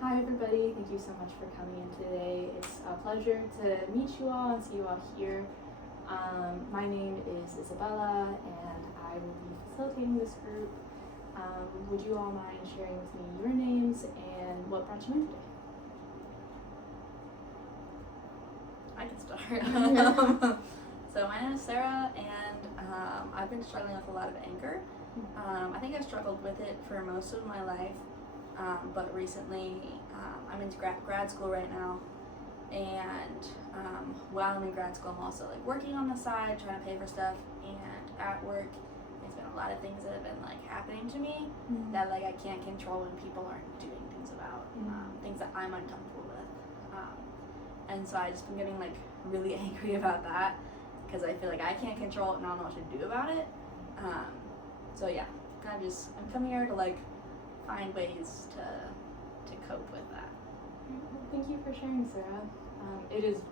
Hi everybody, thank you so much for coming in today. It's a pleasure to meet you all and see you all here. My name is Isabella and I will be facilitating this group. Would you all mind sharing with me your names and what brought you in today? I can start. So my name is Sarah, and I've been struggling with a lot of anger. I think I've struggled with it for most of my life, but recently I'm in grad school right now, and while I'm in grad school, I'm also like working on the side, trying to pay for stuff, and at work, there's been a lot of things that have been like happening to me that like I can't control when people aren't doing things about, things that I'm uncomfortable with. And so I just been getting like really angry about that because I feel like I can't control it and I don't know what to do about it. So yeah, I'm coming here to like find ways to cope with that. Well, thank you for sharing, Sarah. It is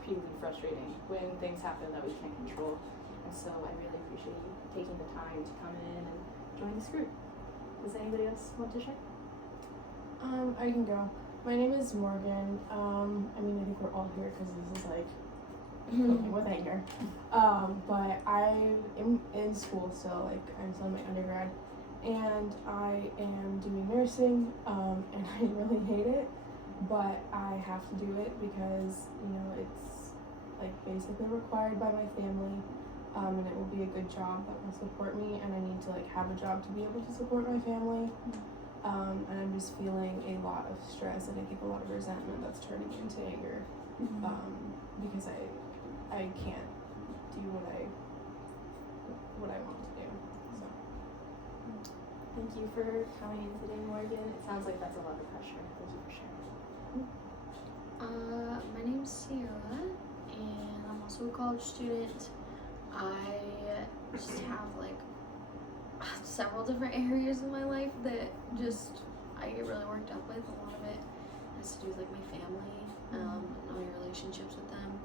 repeatedly frustrating when things happen that we can't control, and so I really appreciate you taking the time to come in and join this group. Does anybody else want to share? I can go. My name is Morgan. I think we're all here because this is like coping with anger. But I am in school still, like I'm still in my undergrad, and I am doing nursing, and I really hate it, but I have to do it because, it's like basically required by my family, and it will be a good job that will support me, and I need to like have a job to be able to support my family. And I'm just feeling a lot of stress and I think a lot of resentment that's turning into anger, because I can't do what I want to do. So Thank you for coming in today, Morgan. It sounds like that's a lot of pressure. Thank you for sharing. My name's Sierra, and I'm also a college student. I just have like several different areas in my life that I get really worked up with. A lot of it has to do with like my family, and my relationships with them.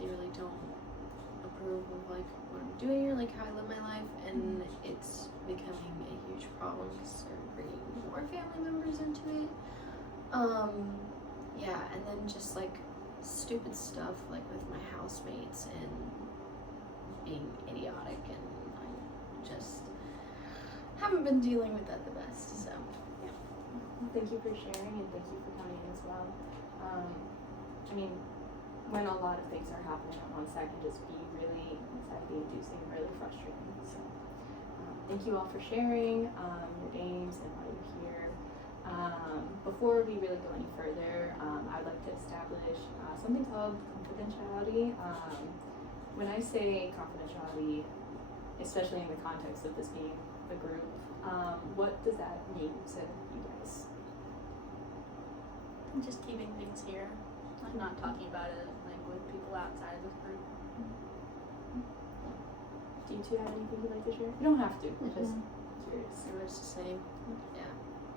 They really don't approve of like what I'm doing or like how I live my life, and it's becoming a huge problem because they're bringing more family members into it. And then just like stupid stuff like with my housemates and being idiotic, and I just haven't been dealing with that the best. So yeah. Thank you for sharing and thank you for coming in as well. When a lot of things are happening at once, that can just be really anxiety-inducing, really frustrating. So thank you all for sharing your names and why you're here. Before we really go any further, I'd like to establish something called confidentiality. When I say confidentiality, especially in the context of this being the group, what does that mean to you guys? Just keeping things here, like not talking about it like with people outside of this group. Do you two have anything you'd like to share? You don't have to. We're just curious. It was the same. Yeah.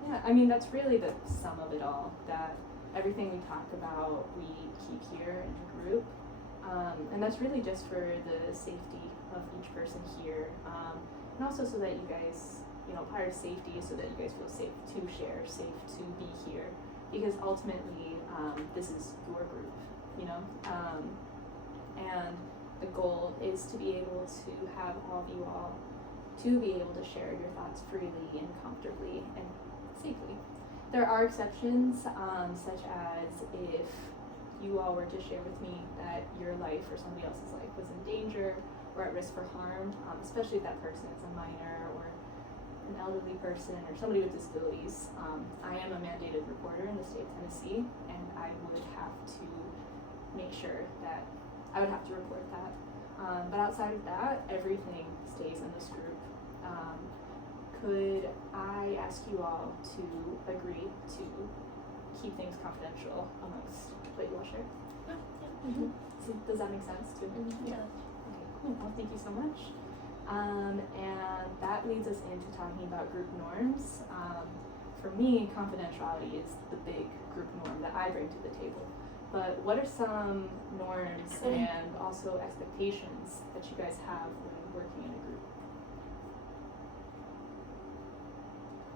Yeah, that's really the sum of it all, that everything we talk about we keep here in the group, and that's really just for the safety of each person here, and also so that you guys, part of safety is so that you guys feel safe to share, safe to be here, because ultimately this is your group, and the goal is to be able to have all of you all to be able to share your thoughts freely and comfortably and safely. There are exceptions, such as if you all were to share with me that your life or somebody else's life was in danger or at risk for harm, especially if that person is a minor or an elderly person or somebody with disabilities. I am a mandated reporter in the state of Tennessee, and I would have to make sure that I would have to report that. But outside of that, everything stays in this group. Could I ask you all to agree to keep things confidential amongst what you all share? Yeah. So does that make sense too? Yeah. Okay, cool. Well, thank you so much. And that leads us into talking about group norms. For me, confidentiality is the big group norm that I bring to the table. But what are some norms and also expectations that you guys have when working in a group?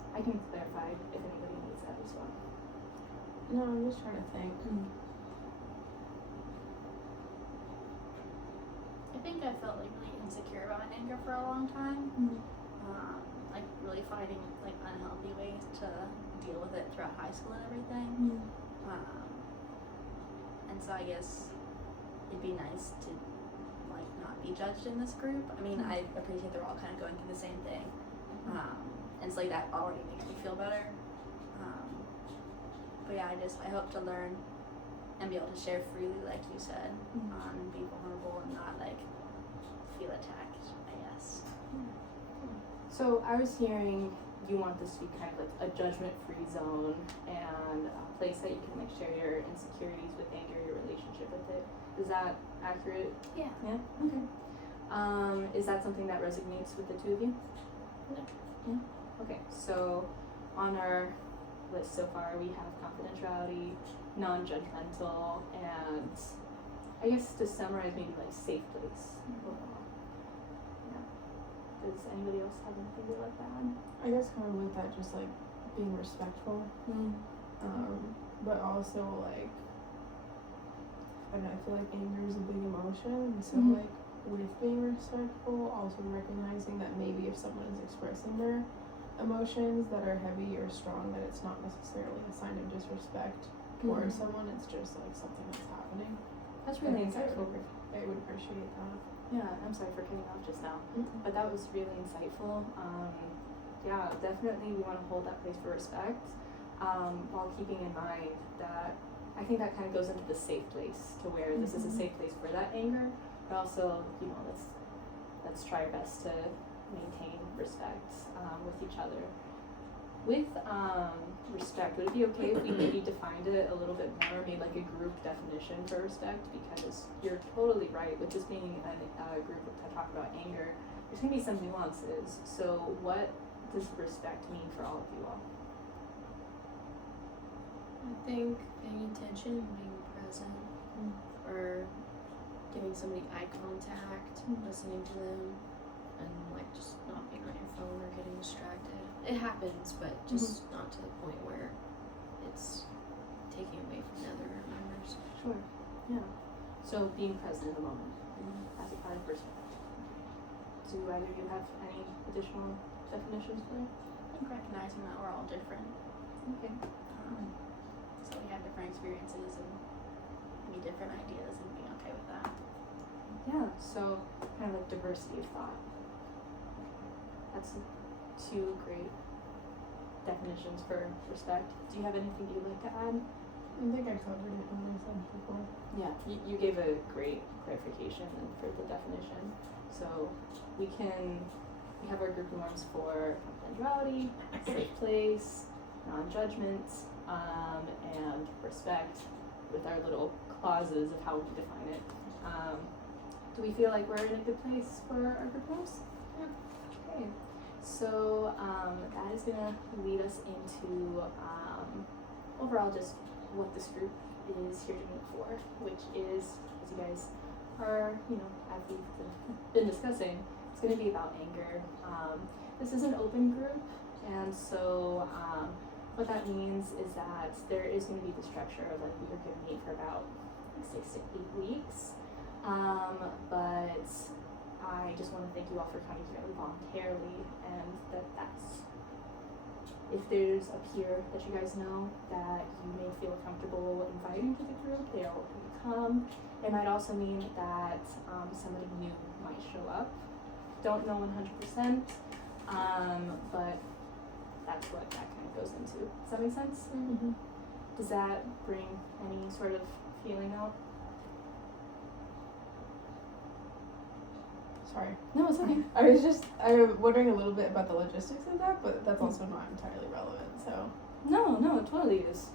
I can clarify if anybody needs that. as well? No, I'm just trying to think. I think I felt like really insecure about my anger for a long time. Like really finding like unhealthy ways to deal with it throughout high school and everything. And so I guess it'd be nice to like not be judged in this group. I mean, I appreciate they're all kind of going through the same thing. And so like that already makes me feel better. But yeah, I hope to learn and be able to share freely, like you said, and be vulnerable and not like feel attacked, I guess. So I was hearing you want this to be kind of like a judgment-free zone and a place that you can like share your insecurities with anger, your relationship with it. Is that accurate? Yeah. Yeah? Okay. Is that something that resonates with the two of you? No. Yeah? Okay, so on our list so far we have confidentiality, non-judgmental, and I guess to summarize maybe like safe place overall. Yeah. Does anybody else have anything they'd like to add? I guess kind of with that, just like being respectful, but also like, I don't know, I feel like anger is a big emotion, and so like with being respectful, also recognizing that maybe if someone is expressing their emotions that are heavy or strong, that it's not necessarily a sign of disrespect towards someone, it's just like something that's happening. That's really I think insightful. I would appreciate that. Yeah, I'm sorry for cutting off just now, but that was really insightful. Yeah, definitely we want to hold that place for respect, while keeping in mind that I think that kind of goes into the safe place to where this is a safe place for that anger, but also, you know, let's try our best to maintain respect with each other. With respect, would it be okay if we maybe defined it a little bit more, made like a group definition for respect? Because you're totally right, with this being a group that talk about anger, there's gonna be some nuances. So what does respect mean for all of you all? I think paying attention and being present, or giving somebody eye contact, listening to them, and like just not being on your phone or getting distracted. It happens, but just not to the point where it's taking away from the other members. Sure. Yeah. So being present in the moment as a part of respect. Do either of you have any additional definitions for it? I think recognizing that we're all different. Okay. So we have different experiences and maybe different ideas and being okay with that. Yeah, so kind of like diversity of thought. That's two great definitions for respect. Do you have anything you'd like to add? I think I covered it when I said before. Yeah, you gave a great clarification for the definition. So we have our group norms for confidentiality, safe place, non-judgment, and respect with our little clauses of how we define it. Do we feel like we're in a good place for our group norms? Yeah. Okay. So that is gonna lead us into overall just what this group is here to meet for, which is, as you guys are, as we've been discussing, it's gonna be about anger. This is an open group, and so what that means is that there is gonna be the structure of like we are gonna meet for about 6 to 8 weeks. But I just want to thank you all for coming here voluntarily, and that's if there's a peer that you guys know that you may feel comfortable inviting to the group, they are welcome to come. It might also mean that somebody new might show up. Don't know 100%, but that's what that kind of goes into. Does that make sense? Does that bring any sort of feeling out? Sorry. No, it's okay. I'm wondering a little bit about the logistics of that, but that's also not entirely relevant, so. No, it totally is.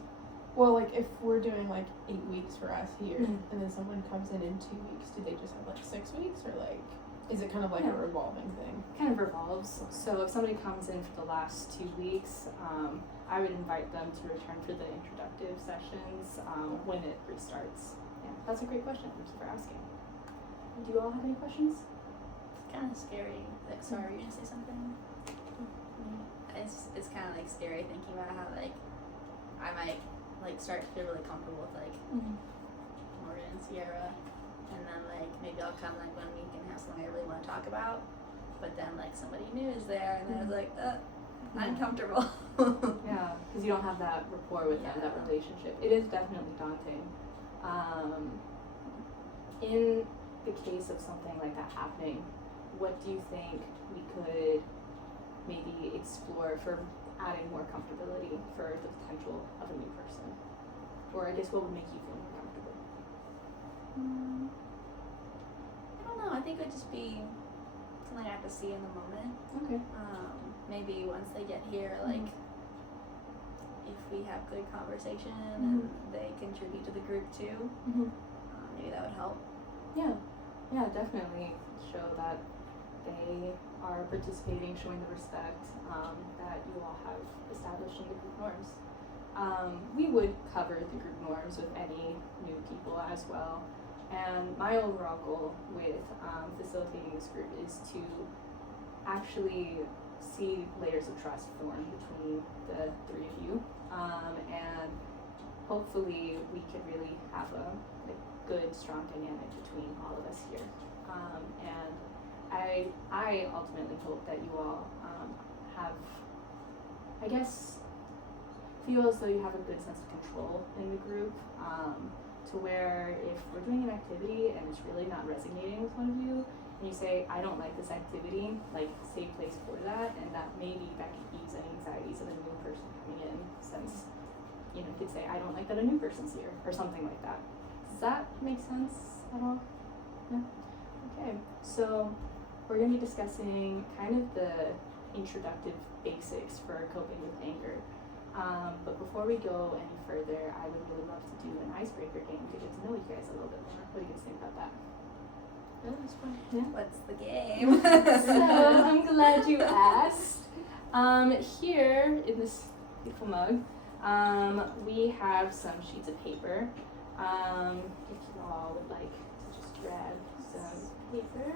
Well, like, if we're doing, like, 8 weeks for us here, and then someone comes in 2 weeks, do they just have, like, 6 weeks, or, like, is it kind of like a revolving thing? Kind of revolves. So if somebody comes in for the last 2 weeks, I would invite them to return for the introductive sessions when it restarts. Yeah, that's a great question. Thank you for asking. Do you all have any questions? Kind of scary. Like, sorry, were you gonna say something? It's kind of like scary thinking about how like I might like start to feel really comfortable with like Morgan and Sierra, and then like maybe I'll come like 1 week and have something I really want to talk about, but then like somebody new is there, and then it's like uncomfortable. Yeah, because you don't have that rapport with them, that Yeah. relationship. It is definitely daunting. In the case of something like that happening, what do you think we could maybe explore for adding more comfortability for the potential of a new person? Or I guess what would make you feel more comfortable? I don't know. I think it would just be something I have to see in the moment. Okay. Maybe once they get here, like if we have good conversation Mhm. and they contribute to the group too, maybe that would help. Yeah, definitely show that they are participating, showing the respect that you all have established in the group norms. We would cover the group norms with any new people as well. And my overall goal with facilitating this group is to actually see layers of trust form between the three of you. And hopefully we could really have a good, strong dynamic between all of us here. And I ultimately hope that you all have, I guess, feel as though you have a good sense of control in the group, to where if we're doing an activity and it's really not resonating with one of you, and you say, I don't like this activity, like, safe place for that, and that maybe that could ease any anxieties of a new person coming in, since, you could say, I don't like that a new person's here, or something like that. Does that make sense at all? Yeah? Okay, so we're going to be discussing kind of the introductive basics for coping with anger. But before we go any further, I would really love to do an icebreaker game to get to know you guys a little bit more. What do you guys think about that? Yeah, that's fun. Yeah. What's the game? So I'm glad you asked. Here in this beautiful mug, we have some sheets of paper. If you all would like to just grab some paper.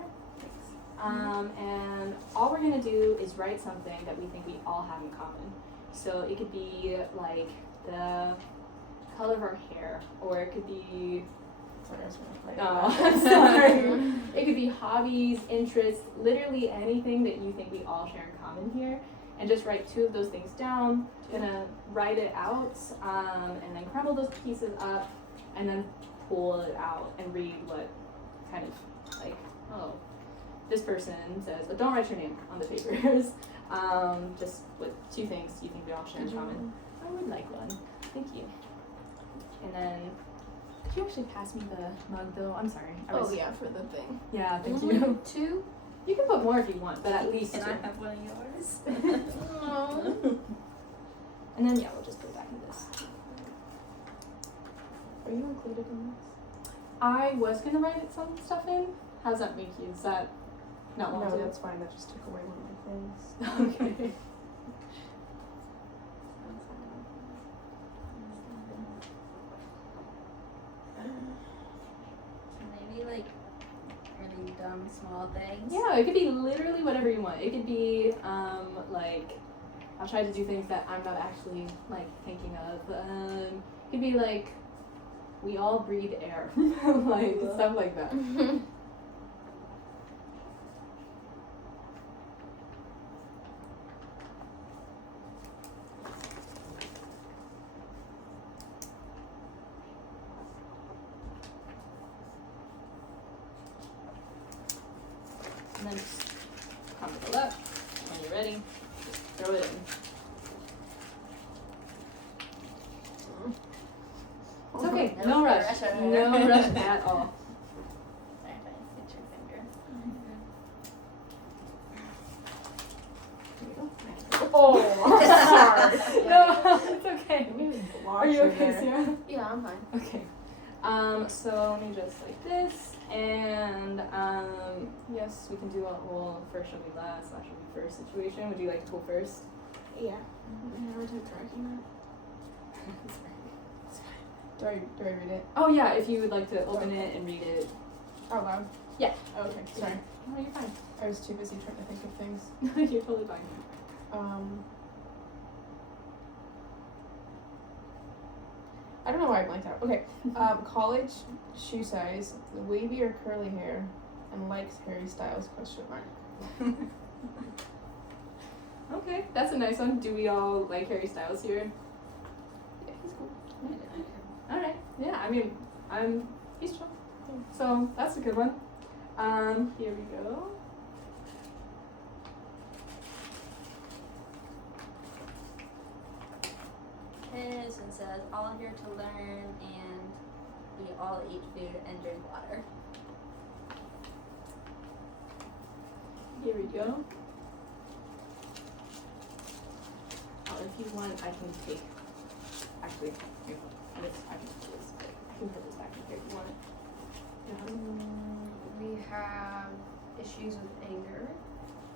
And all we're gonna do is write something that we think we all have in common. So it could be like the color of our hair, or it could be I'm sorry. It could be hobbies, interests, literally anything that you think we all share in common here. And just write 2 of those things down. Gonna write it out, and then crumble those pieces up, and then pull it out and read what kind of like, oh, this person says, but don't write your name on the papers. Just what 2 things you think we all share in common. I would like one. Thank you. And then, could you actually pass me the mug though? I'm sorry. Oh yeah, for the thing. Yeah, thank Only you. 2? You can put more if you want, but at least Can 2. I have one of yours? Oh. And then yeah, we'll just put it back in this. Are you included in this? I was gonna write some stuff in. How does that make you? Is that not No, wanted? that's fine. That just took away one of my things. Okay. Maybe like really dumb small things. Yeah, it could be literally whatever you want. It could be like, I'll try to do things that I'm not actually like thinking of. It could be like, we all breathe air, like stuff like that. And then just crumble it up. When you're ready, just throw it in. It's okay. No rush. No rush at all. Sorry if I hit your finger. Here we go. Oh, sorry. No, it's okay. Maybe Are you okay, Sarah? Yeah, I'm fine. Okay. So let me just like this, and yes, we can do a whole first shall be last, last shall be first situation. Would you like to go first? Yeah. I never took tracking. Do I read it Oh yeah, if you would like to open it and read it. out loud? Yeah. Oh, okay. Sorry. No, you're fine. I was too busy trying to think of things. You're totally fine. I don't know why I blanked out. Okay. College shoe size, wavy or curly hair, and likes Harry Styles, question mark. Okay, that's a nice one. Do we all like Harry Styles here? Yeah, he's cool. All right. Yeah. I mean, he's chill. So that's a good one. Here we go. This one says, all here to learn, and we all eat food and drink water. Here we go. Oh, if you want, I can take. Actually, here, this, I can do this. I can put this back in here if you want it. We have issues with anger.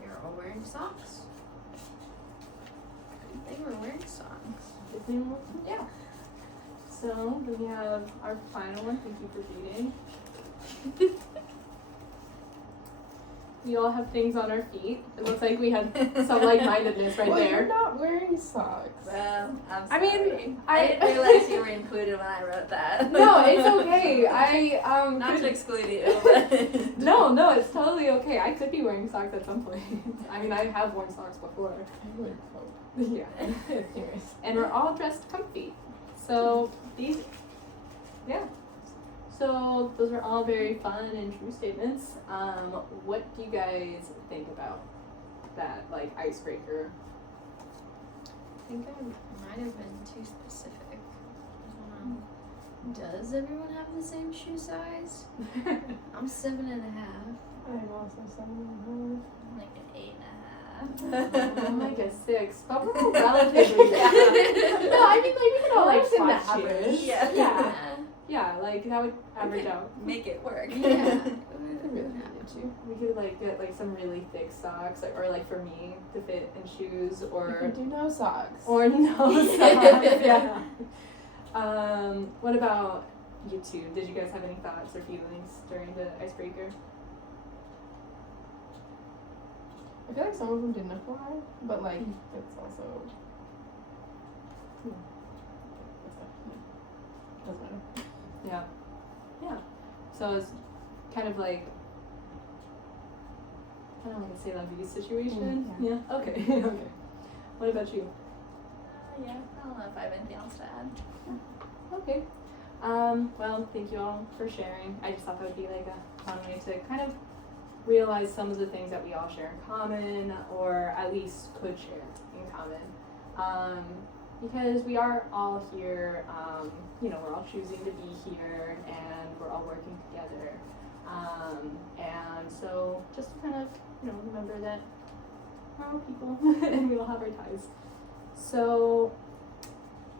You're all wearing socks. Good thing we're wearing socks. Yeah. So then we have our final one. Thank you for reading. We all have things on our feet. It looks like we had some like-mindedness right Well, there. you're not wearing socks. Well, I'm I sorry. mean, I didn't realize you were included when I wrote that. No, it's okay. Not to exclude you, but No, it's totally okay. I could be wearing socks at some point. I mean, I have worn socks before. I wear coat. Yeah. Anyways. And we're all dressed comfy. So these, yeah. So those are all very fun and true statements. What do you guys think about that, like, icebreaker? I think I might have been too specific. Does everyone have the same shoe size? I'm 7.5. I'm also 7.5. like an 8.5. I'm like a 6, but we're all relatively. No, I mean, like, we could all like That's in the swap average. shoes. Yeah. Yeah, like that would average out. Make it work. Yeah. I really needed to. We could like get like some really thick socks, like, or like for me to fit in shoes, You or can do no socks. or no socks. Yeah. What about you two? Did you guys have any thoughts or feelings during the icebreaker? I feel like some of them didn't apply, but like it's also. Doesn't matter. Yeah. Yeah. So it's kind of like kind of like a C'est La Vie situation. Yeah. Okay. Okay. What about you? Yeah, I don't know if I have anything else to add. Okay. Well, thank you all for sharing. I just thought that would be like a fun way to kind of realize some of the things that we all share in common, or at least could share in common. Because we are all here, we're all choosing to be here, and we're all working together. And so just to kind of, remember that we're all people and we all have our ties. So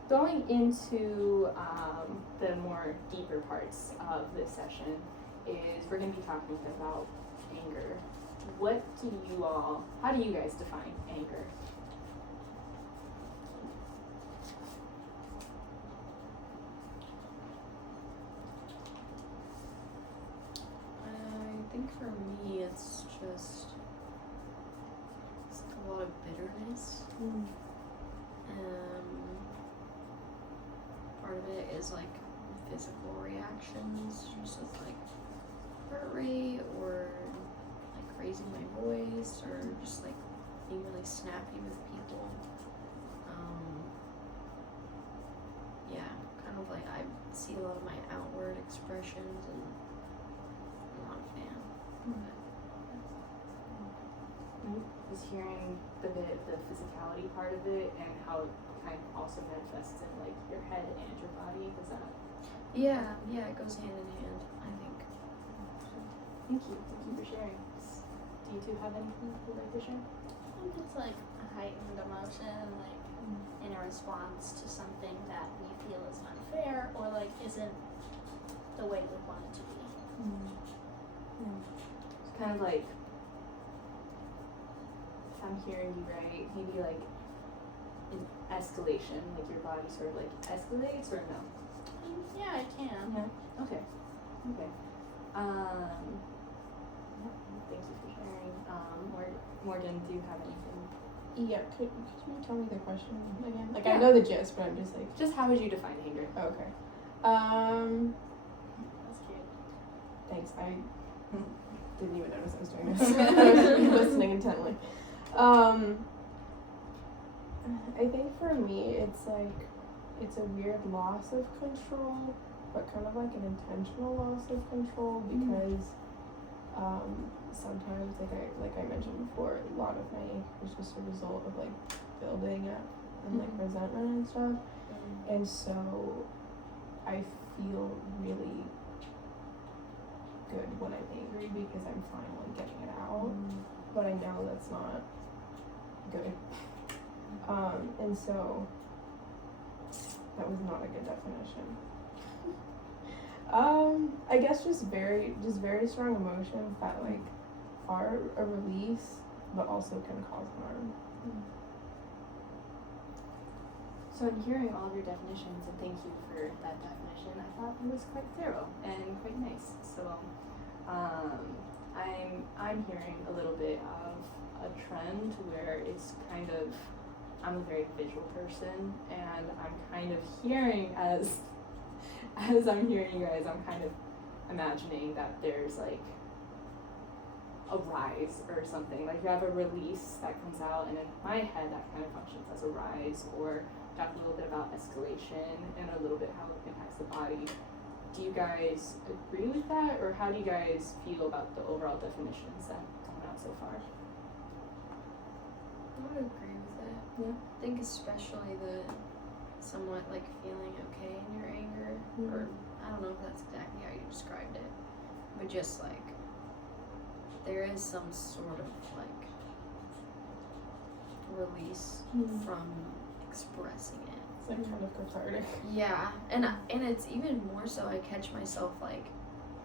going into the more deeper parts of this session is we're going to be talking about anger. How do you guys define anger? I think for me it's just a lot of bitterness. Part of it is like physical reactions, just with like heart rate or like raising my voice or just like being really snappy with people. Yeah, kind of like I see a lot of my outward expressions and I'm not a fan. Just hearing the physicality part of it and how it kind of also manifests in like your head and your body. Does that? Yeah, it goes hand in hand, I think. Thank you for sharing. Do you two have anything you'd like to share? I think it's like a heightened emotion, like in a response to something that we feel is unfair or like isn't the way we want it to be. It's kind of like, if I'm hearing you right, maybe like an escalation, like your body sort of like escalates, or no? Yeah, I can. Yeah. Okay. Thank you for sharing. Morgan, do you have anything? Yeah, could you tell me the question again? Like, Yeah. I know the gist, but I'm just like, Just how would you define anger? okay. That's cute. Thanks. I didn't even notice I was doing this. I was listening intently. I think for me, it's like, it's a weird loss of control, but kind of like an intentional loss of control because sometimes, like I mentioned before, a lot of my anger is just a result of like building up and like resentment and stuff. And so I feel really good when I'm angry because I'm finally getting it out. But I know that's not good. And so that was not a good definition. I guess just very strong emotions that like are a release but also can cause harm. So I'm hearing all of your definitions, and thank you for that definition. I thought it was quite thorough and quite nice. So I'm hearing a little bit of a trend where it's kind of, I'm a very visual person, and I'm kind of hearing as I'm hearing you guys, I'm kind of imagining that there's like a rise or something. Like you have a release that comes out, and in my head that kind of functions as a rise, or talk a little bit about escalation and a little bit how it impacts the body. Do you guys agree with that, or how do you guys feel about the overall definitions that come out so far? I would agree with it. Yeah. I think especially the somewhat like feeling okay in your anger, or I don't know if that's exactly how you described it, but just like there is some sort of like release from expressing it. It's like kind of cathartic. Yeah, and it's even more so I catch myself like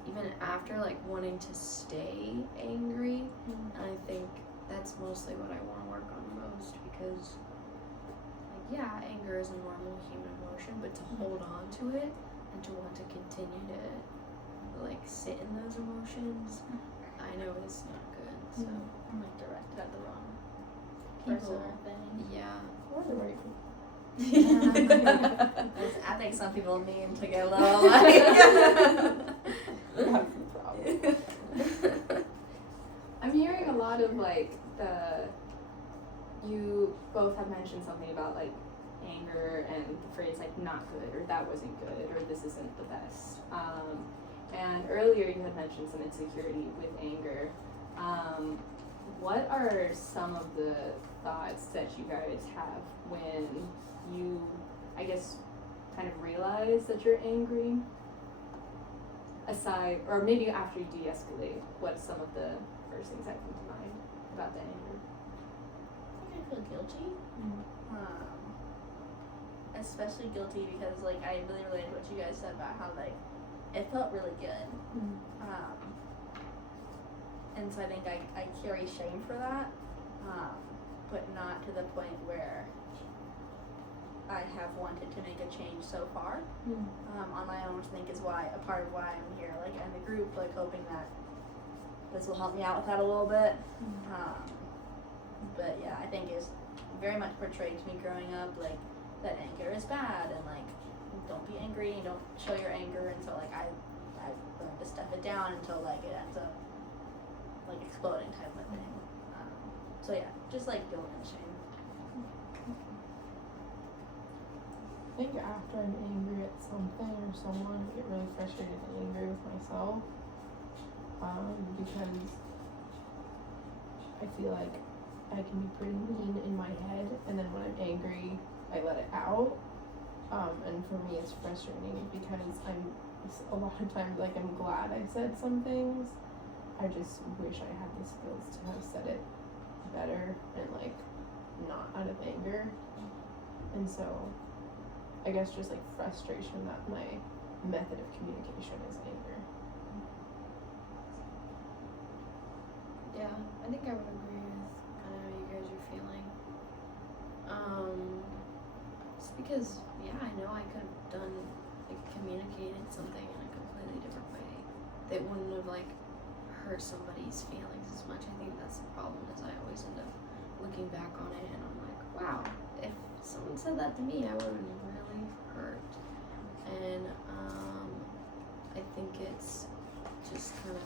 even after like wanting to stay angry, and I think that's mostly what I want to work on most because like yeah, anger is a normal human emotion, but to hold on to it and to want to continue to like sit in those emotions, I know it's not good. So I'm like directed at the wrong People- person or thing. yeah. Or the right people. I think some people need to get a little like. That's the problem. I'm hearing a lot of like you both have mentioned something about like anger and the phrase like not good, or that wasn't good, or this isn't the best. And earlier you had mentioned some insecurity with anger. What are some of the thoughts that you guys have when you, I guess, kind of realize that you're angry? Aside, or maybe after you de-escalate, what's some of the first things that come to mind about the anger? I think I feel guilty. Especially guilty because like I really related to what you guys said about how like it felt really good. And so I think I carry shame for that, but not to the point where I have wanted to make a change so far on my own, which I think is why a part of why I'm here, like in the group, like hoping that this will help me out with that a little bit. But yeah, I think it's very much portrayed to me growing up, like that anger is bad and like don't be angry and don't show your anger until like I learned to step it down until like it ends up like exploding type of thing. So yeah, just like guilt and shame. I think after I'm angry at something or someone, I get really frustrated and angry with myself. Because I feel like I can be pretty mean in my head, and then when I'm angry, I let it out. And for me, it's frustrating because a lot of times, like, I'm glad I said some things. I just wish I had the skills to have said it better and, like, not out of anger. And so, I guess just, like, frustration that my method of communication is anger. Yeah, I think I would agree with kind of how you guys are feeling. Just because, yeah, I know I could have done, like, communicated something in a completely different way that wouldn't have, like, hurt somebody's feelings as much. I think that's the problem, is I always end up looking back on it, and I'm like, wow, if someone said that to me, I would have been really hurt. And I think it's just kind of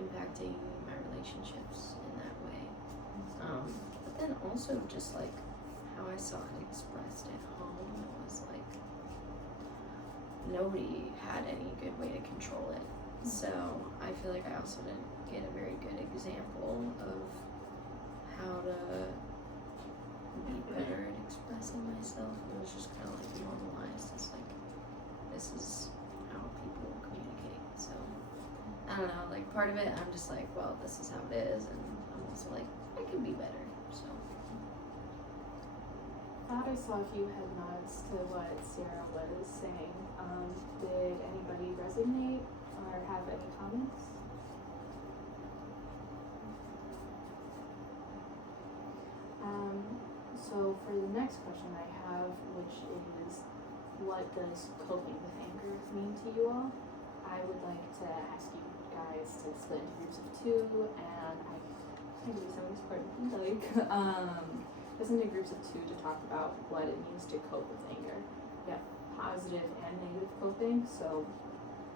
impacting my relationships in that way. But then also just like how I saw it expressed at home, it was like nobody had any good way to control it. So I feel like I also didn't get a very good example of how to be better at expressing myself. It was just kind of like normalized. It's like, this is how people communicate. So I don't know, like part of it I'm just like, well, this is how it is, and I'm also like, I can be better. So I thought I saw a few head nods to what Sarah was saying. Did anybody resonate or have any comments? So for the next question I have, which is, what does coping with anger mean to you all? I would like to ask you guys to split into groups of two, and I can do some of this part if you like. Listen to groups of two to talk about what it means to cope with anger. We have positive and negative coping, so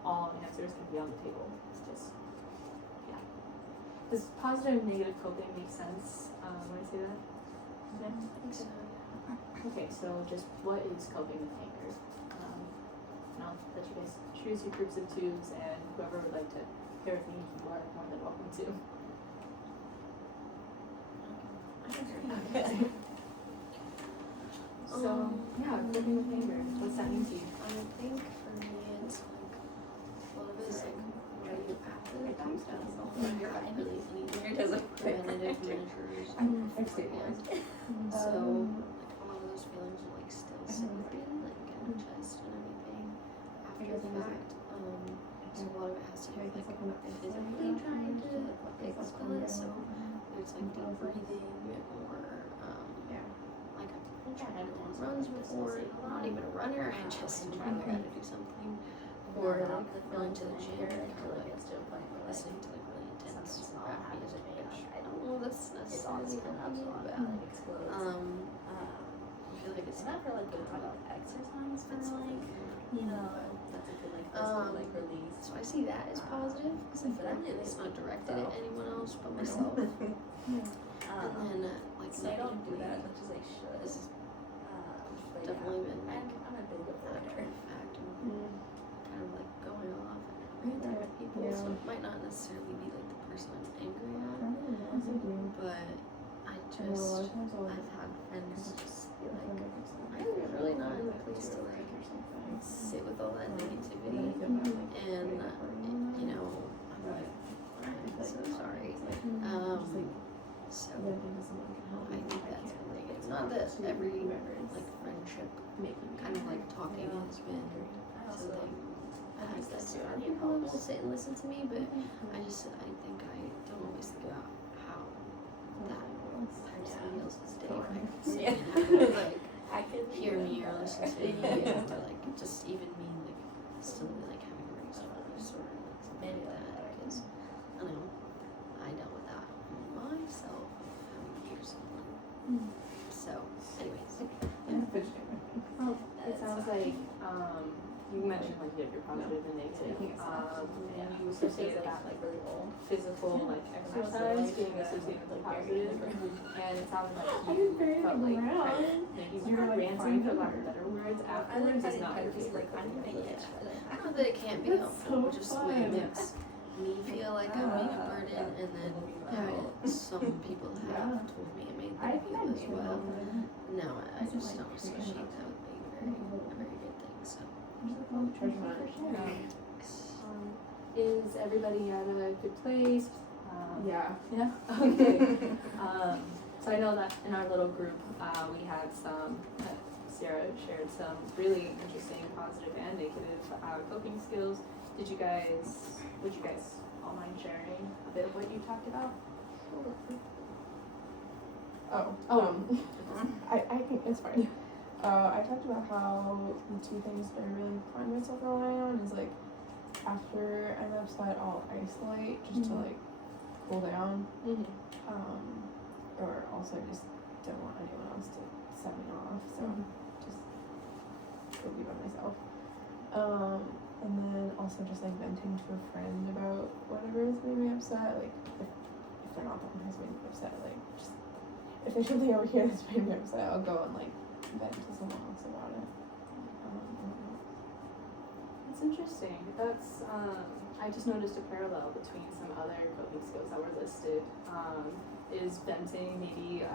all answers can be on the table. It's just, yeah. Does positive and negative coping make sense when I say that? Yeah. I think so. Okay, so just what is coping with anger? And I'll let you guys choose your groups of twos, and whoever would like to pair with me, you are more than welcome to. Okay. So, yeah, coping with anger. What's that mean to you? I think for me it's like, a lot of it is like what I do after it comes down. You're right, really preventative measures beforehand. So like a lot of those feelings will like still sit with me, like in my chest and everything after the fact. So a lot of it has to do with like physically trying to expel it. So there's like deep breathing or like I've tried to go on runs before, not even a runner, I just rather had to do something. Or like going to the gym and kind of like listening to like really intense rap music, which I don't know that's necessarily helping me, but I feel like it's Not for like good exercise, for like, you know, that's a good like physical like release. so I see that as positive because I feel like it's not directed at anyone else but myself. And then like So I don't do that as negatively, much as I should. this has But definitely been like I'm a big after avoider. the fact and kind of like going off and ranting at people. So it might not necessarily be like the person I'm angry at, but I just I've had friends just be like, I'm really not in the place to like sit with all that negativity, and you know I'm like, I'm so sorry. So I think that's really good. Not that every like friendship kind of like talking has been something I think that's hard people to sit and listen to me, but I think I don't always think about how that person feels this day. Like I could hear me or listen to me, or like just even me like still like having raised voice or like something like that, because I don't know, I dealt with that myself having years. So anyways, Well, it sounds like you mentioned like you have your positive and negative, and you associated that like physical like exercise being associated with positive, and it sounded like you felt like maybe you were ranting, for lack of better words, afterwards is not your favorite kind of thing. not that it can't be helpful, just the way it makes me feel like I'm being a burden, and then how some people have told me it made them feel as well. No, I just don't associate that with being a very good thing. So Is everybody at a good place? Yeah. Yeah. Okay. So I know that in our little group, we had some. Sarah shared some really interesting positive and negative coping skills. Would you guys all mind sharing a bit of what you talked about? I think it's fine. I talked about how the two things that I really find myself relying on is like after I'm upset, I'll isolate just to like cool down. or also just don't want anyone else to set me off, so just go be by myself. And then also just like venting to a friend about whatever has made me upset, like if they're not the one who's made me upset, like just if there's something over here that's made me upset, I'll go and like vent to someone else about it. That's interesting. That's I just noticed a parallel between some other coping skills that were listed. Is venting maybe a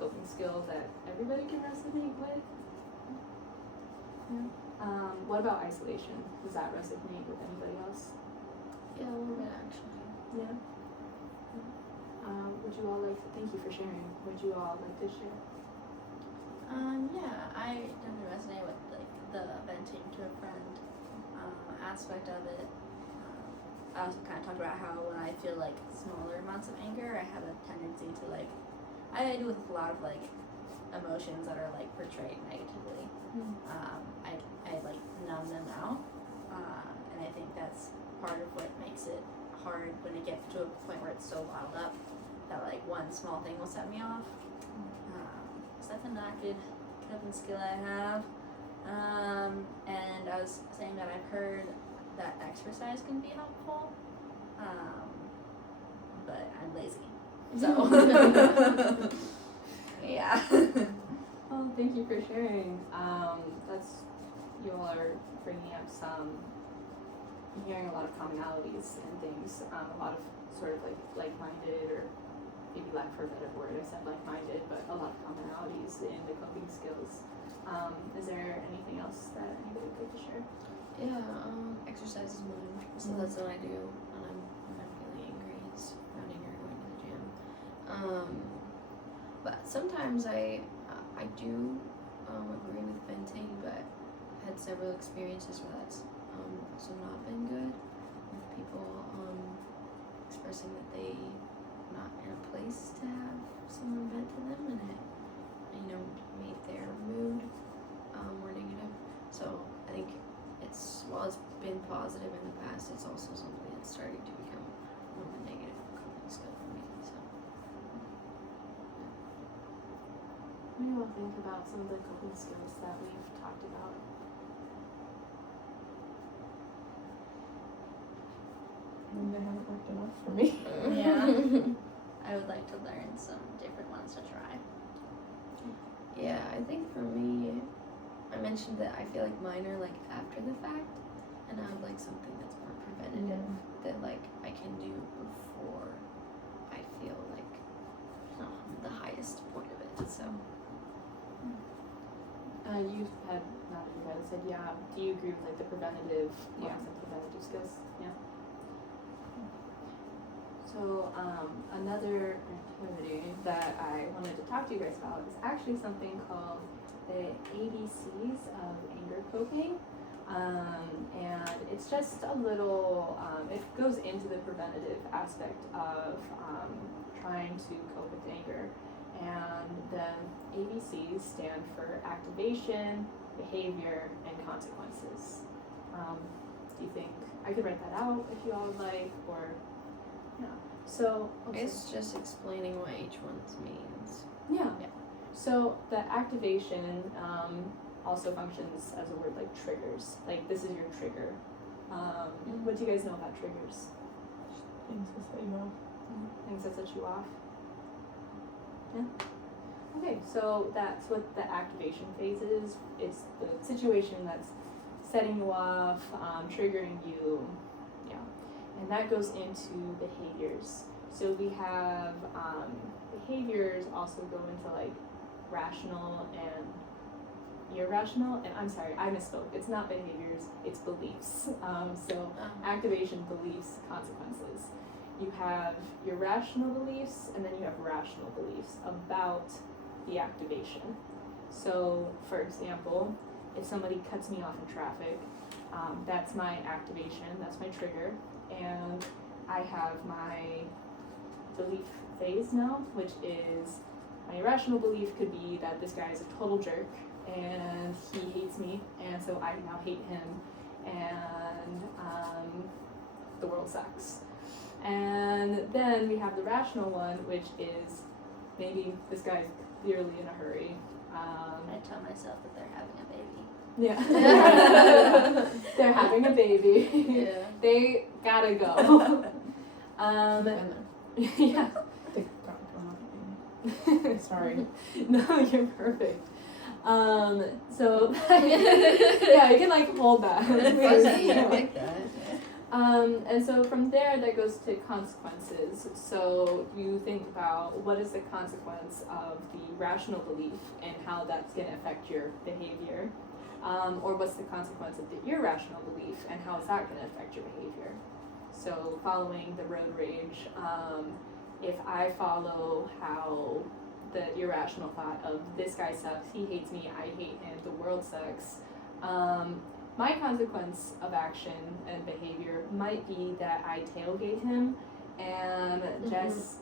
coping skill that everybody can resonate with? Yeah. What about isolation? Does that resonate with anybody else? Yeah, a little bit actually. Yeah. Would you all like to, thank you for sharing. Would you all like to share? Yeah, I definitely resonate with like the venting to a friend aspect of it. I also kind of talked about how when I feel like smaller amounts of anger, I have a tendency to like, I do with a lot of like emotions that are like portrayed negatively. I like numb them out, and I think that's part of what makes it hard when it gets to a point where it's so bottled up that like one small thing will set me off. So that's a good coping skill I have. And I was saying that I've heard that exercise can be helpful, but I'm lazy, so yeah. Well, thank you for sharing. That's, you all are bringing up some, I'm hearing a lot of commonalities and things, a lot of sort of like-minded, or maybe lack for a better word, I said like-minded, but a lot of commonalities in the coping skills. Is there anything else that anybody would like to share? Yeah, exercise is mine. So that's what I do when I'm feeling angry. It's running or going to the gym. But sometimes I do agree with venting, but I've had several experiences where that's also not been good, with people expressing that they not in a place to have someone vent to them, and it made their mood more negative. So I think while it's been positive in the past, it's also something that's starting to become more of a negative coping skill for me. So What do you all think about some of the coping skills that we've talked about? They haven't worked enough for me. Yeah. I would like to learn some different ones to try. yeah, I think for me, I mentioned that I feel like mine are like after the fact, and I would like something that's more preventative that like I can do before I feel like the highest point of it. So You've had, not that you guys said, yeah, do you agree with like the preventative, Yeah. the preventative skills? Yeah. So, another activity that I wanted to talk to you guys about is actually something called the ABCs of anger coping. And it's just a little, it goes into the preventative aspect of trying to cope with anger. And the ABCs stand for activation, behavior, and consequences. Do you think I could write that out if you all would like, or yeah? So it's just explaining what each one means. yeah. Yeah. So the activation also functions as a word like triggers. Like this is your trigger. What do you guys know about triggers? Things to set you off. Things that set you off. Yeah. Okay, so that's what the activation phase is. It's the situation that's setting you off, triggering you. Yeah. And that goes into behaviors. So we have behaviors also go into like rational and irrational. And I'm sorry, I misspoke. It's not behaviors, it's beliefs. So activation, beliefs, consequences. You have your rational beliefs, and then you have rational beliefs about the activation. So, for example, if somebody cuts me off in traffic, that's my activation, that's my trigger, and I have my belief phase now, which is my irrational belief could be that this guy is a total jerk, and he hates me, and so I now hate him, and the world sucks. And then we have the rational one, which is maybe this guy's clearly in a hurry. I tell myself that they're having a baby. Yeah. They're having a baby. Yeah. They gotta go. Yeah. They probably don't have a baby. Sorry. No, you're perfect. So yeah, you can like hold that. Fuzzy, I like that. And so from there, that goes to consequences. So you think about what is the consequence of the rational belief and how that's going to affect your behavior, or what's the consequence of the irrational belief and how is that going to affect your behavior. So following the road rage, if I follow how the irrational thought of this guy sucks, he hates me, I hate him, the world sucks, my consequence of action and behavior might be that I tailgate him and just